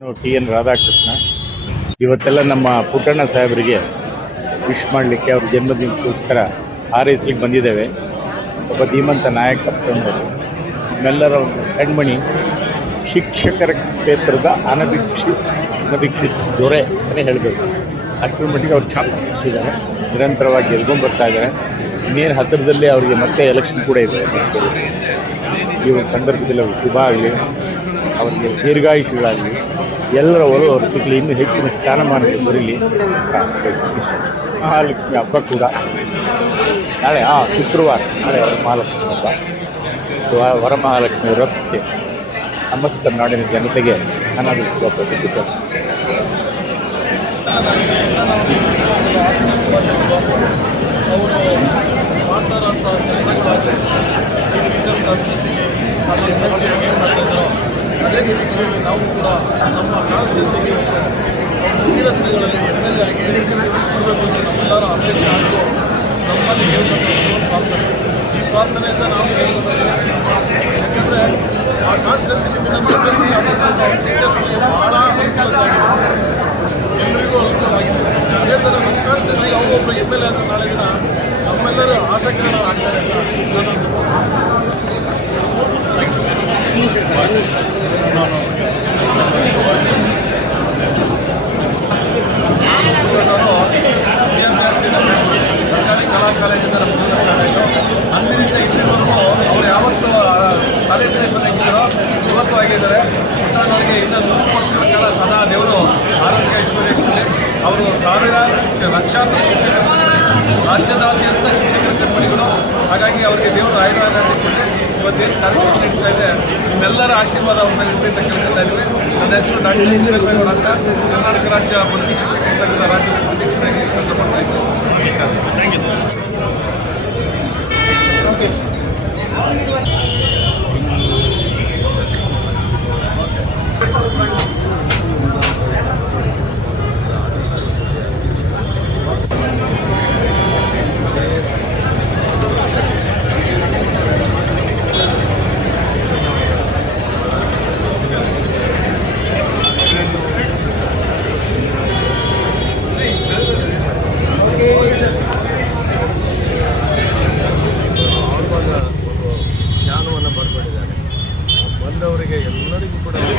T N Radhakrishna ಇವತ್ತೆಲ್ಲ ನಮ್ಮ ಪುಟ್ಟಣ್ಣ ಸಾಹೇಬರಿಗೆ ವಿಶ್ ಮಾಡಲಿಕ್ಕೆ ಅವ್ರ ಜನ್ಮದಿನಕ್ಕೋಸ್ಕರ ಹಾರೈಸಲಿಕ್ಕೆ ಬಂದಿದ್ದೇವೆ. ಒಬ್ಬ ಧೀಮಂತ ನಾಯಕ ತಂದರು ನಮ್ಮೆಲ್ಲರ ಒಂದು ಕಣ್ಮಣಿ, ಶಿಕ್ಷಕರ ಕ್ಷೇತ್ರದ ಅನಭಿಕ್ಷಿತ ದೊರೆ ಅಂತಲೇ ಹೇಳಬೇಕು. ಅಷ್ಟರ ಮಟ್ಟಿಗೆ ಅವ್ರು ಛಾಪ ಹಾಕಿಸಿದ್ದಾರೆ, ನಿರಂತರವಾಗಿ ಗೆಲ್ಕೊಂಡ್ಬರ್ತಾ ಇದ್ದಾರೆ. ಇನ್ನೇನು ಹತ್ತಿರದಲ್ಲಿ ಅವರಿಗೆ ಮತ್ತೆ ಎಲೆಕ್ಷನ್ ಕೂಡ ಇದೆ. ಈ ಒಂದು ಸಂದರ್ಭದಲ್ಲಿ ಅವ್ರಿಗೆ ಶುಭ ಆಗಲಿ, ಅವರಿಗೆ ದೀರ್ಘಾಯುಷಗಳಾಗಲಿ, ಎಲ್ಲರ ಒಲವು ಅವರು ಸಿಗಲಿ, ಇನ್ನೂ ಹೆಚ್ಚಿನ ಸ್ಥಾನಮಾನಕ್ಕೆ ಬರಲಿ. ಮಹಾಲಕ್ಷ್ಮಿ ಹಬ್ಬ ಕೂಡ ನಾಳೆ ಶುಕ್ರವಾರ, ನಾಳೆ ವರಮಹಾಲಕ್ಷ್ಮಿ ಹಬ್ಬ. ವರಮಹಾಲಕ್ಷ್ಮಿ ವ್ರತಕ್ಕೆ ಸಮಸ್ತ ನಾಡಿನ ಜನತೆಗೆ ಅನಾಥ ಪ್ರತಿಕ್ರಿಯೆ. ಅವರು ಮಾಡ್ತಾರಂಥ ಕೆಲಸಗಳಾಗಲಿ, ಟೀಚರ್ಸ್ ಕನ್ಸಿಸ್ಟಿಗೆ ಎಮ್ ಎಲ್ ಸಿ ಏನು ಮಾಡ್ತಾಯಿದ್ರು ಅದೇ ನಿರೀಕ್ಷೆಯಲ್ಲಿ ನಾವು ಕೂಡ ನಮ್ಮ ಕಾನ್ಸ್ಟಿಟ್ಯೂನ್ಸಿಗೆ ಮುಂದಿನ ದಿನಗಳಲ್ಲಿ ಎಮ್ ಎಲ್ ಎ ಆಗಿ ಕೊಡಬೇಕು ಅಂತ ನಮ್ಮೆಲ್ಲರ ಅಪೇಕ್ಷೆ ಹಾಗೂ ನಮ್ಮಲ್ಲಿ ಹೇಳ್ತಕ್ಕಂಥ ಪ್ರಾರ್ಥನೆ. ಈ ಪ್ರಾರ್ಥನೆಯಿಂದ ನಾವು ಹೇಳ್ಬೇಕಾದ್ರೆ, ಯಾಕೆಂದರೆ ಆ ಕಾನ್ಸ್ಟಿಟ್ಯೂನ್ಸಿಗೆ ಇನ್ನೊಂದು ಎಮ್ ಎಲ್ ಸಿ ಆದಂಥ ಟೀಚರ್ಸ್ಗಳಿಗೆ ಭಾಳ ಅನುಕೂಲವಾಗಿದೆ, ಎಲ್ಲರಿಗೂ ಅನುಕೂಲ ಆಗಿದೆ. ಅದೇ ಥರ ನಮ್ಮ ಕಾನ್ಸ್ಟಿಟ್ಯೂನ್ಸಿಗೆ ಅವರೊಬ್ಬರು ಎಮ್ ಎಲ್ ಎ ಅಂದರೆ ನಾಳೆ ದಿನ ನಮ್ಮೆಲ್ಲರೂ ಆಶಾಕಿರಣರು ಆಗ್ತಾರೆ ಅಂತ ನಾನು ಸರ್ಕಾರಿ ಕಲಾ ಕಾಲೇಜಿಂದ ನಮ್ಮ ಜೀವನ ಸ್ಟಾರ್ಟ್ ಆಯಿತು. ಅಂದಿನಿಂದ ಇಲ್ಲಿವರೆಗೂ ಅವರು ಯಾವತ್ತು ಕಾಲೇಜಿನಲ್ಲಿ ಬಂದಿದ್ದಾರೋ ಇವತ್ತು ಆಗಿದ್ದಾರೆ. ಪುಟ್ಟಣ್ಣವರಿಗೆ ಇನ್ನೂ 100 ವರ್ಷಗಳ ಕಾಲ ಸದಾ ದೇವರು ಆರೋಗ್ಯ ಐಶ್ವರ್ಯ ಇರ್ತದೆ. ಅವರು ಸಾವಿರಾರು ಲಕ್ಷಾಂತರ ಶಿಕ್ಷಕರು, ರಾಜ್ಯದಾದ್ಯಂತ ಶಿಕ್ಷಕರ ಕಣ್ಮಣಿಗಳು. ಹಾಗಾಗಿ ಅವರಿಗೆ ದೇವರು ಆಯುರ್ವೇದ ಇವತ್ತೇನು ಕಾರ್ಯಕ್ರಮ ನಡೀತಾ ಇದೆ, ನಿಮ್ಮೆಲ್ಲರ ಆಶೀರ್ವಾದ ಅವ್ರ ಮೇಲೆ ಇರಲಿ ಅಂತ ಕೇಳ್ತಾ ಇದ್ದೀವಿ. ನನ್ನ ಹೆಸರು ಡಾಕ್ಟರ್ ಶ್ರೀಧರ್ಮೇಗೌಡ ಅಂತ, ಕರ್ನಾಟಕ ರಾಜ್ಯ ಬಡ್ಡಿ ಶಿಕ್ಷಕರ ಸಂಘದ ರಾಜ್ಯ ಅಧ್ಯಕ್ಷರಾಗಿ ಕೆಲಸ ಮಾಡ್ತಾ ಇದ್ದೀನಿ. ನಮಸ್ಕಾರ. Thank you sir. ಜ್ಞಾನವನ್ನು ಬರ್ಕೊಂಡಿದ್ದಾರೆ. ಬಂದವರಿಗೆ ಎಲ್ಲರಿಗೂ ಕೂಡ ಬರಲಿ.